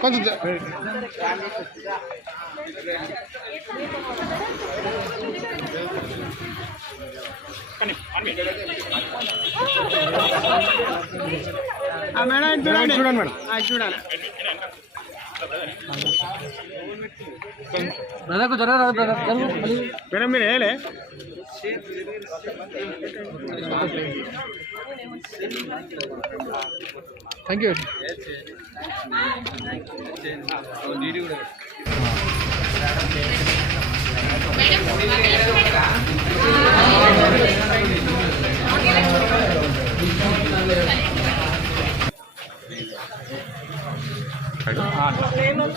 కొంచెం మేడం చూడండి చూడండి మేడం చూడాలి మేడం మీరు వేయలే థ్యాంక్ యూ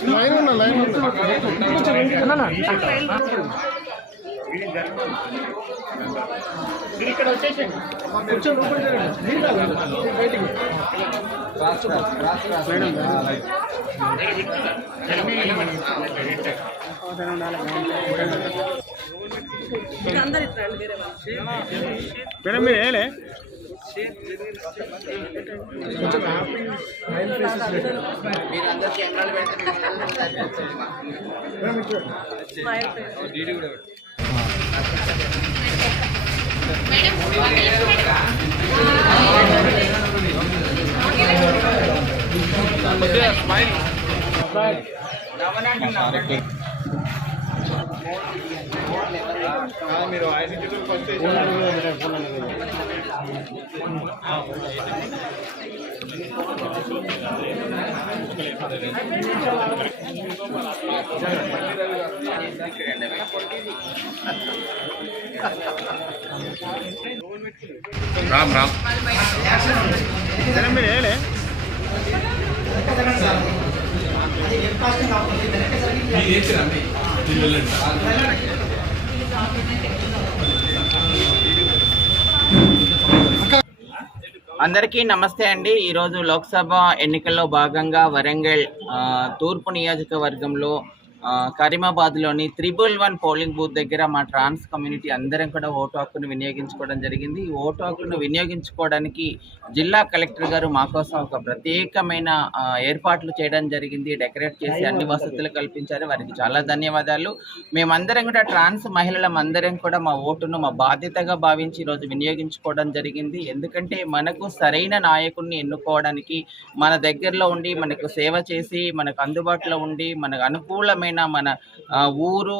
లైన్ ఉన్నా లైన్ ఇక్కడ వచ్చేసి మేడం మీరు వేయలే మీరు రామ్ రామ్ మీరు వేయలే అందరికీ నమస్తే అండి. ఈరోజు లోక్సభ ఎన్నికల్లో భాగంగా వరంగల్ తూర్పు నియోజకవర్గంలో కరీమాబాద్లోని 111 పోలింగ్ బూత్ దగ్గర మా ట్రాన్స్ కమ్యూనిటీ అందరం కూడా ఓటు హక్కును వినియోగించుకోవడం జరిగింది. ఈ ఓటు హక్కును వినియోగించుకోవడానికి జిల్లా కలెక్టర్ గారు మా కోసం ఒక ప్రత్యేకమైన ఏర్పాట్లు చేయడం జరిగింది. డెకరేట్ చేసి అన్ని వసతులు కల్పించారు. వారికి చాలా ధన్యవాదాలు. మేమందరం కూడా ట్రాన్స్ మహిళలం అందరం కూడా మా ఓటును మా బాధ్యతగా భావించి ఈరోజు వినియోగించుకోవడం జరిగింది. ఎందుకంటే మనకు సరైన నాయకుడిని ఎన్నుకోవడానికి మన దగ్గరలో ఉండి మనకు సేవ చేసి మనకు అందుబాటులో ఉండి మనకు అనుకూలమైన మన ఊరు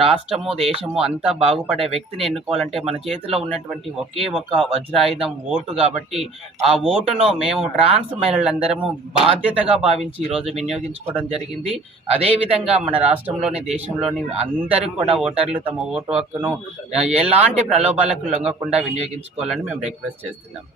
రాష్ట్రము దేశము అంతా బాగుపడే వ్యక్తిని ఎన్నుకోవాలంటే మన చేతిలో ఉన్నటువంటి ఒకే ఒక వజ్రాయుధం ఓటు. కాబట్టి ఆ ఓటును మేము ట్రాన్స్ మహిళలందరము బాధ్యతగా భావించి ఈరోజు వినియోగించుకోవడం జరిగింది. అదేవిధంగా మన రాష్ట్రంలోని దేశంలోని అందరూ కూడా ఓటర్లు తమ ఓటు హక్కును ఎలాంటి ప్రలోభాలకు లొంగకుండా వినియోగించుకోవాలని మేము రిక్వెస్ట్ చేస్తున్నాం.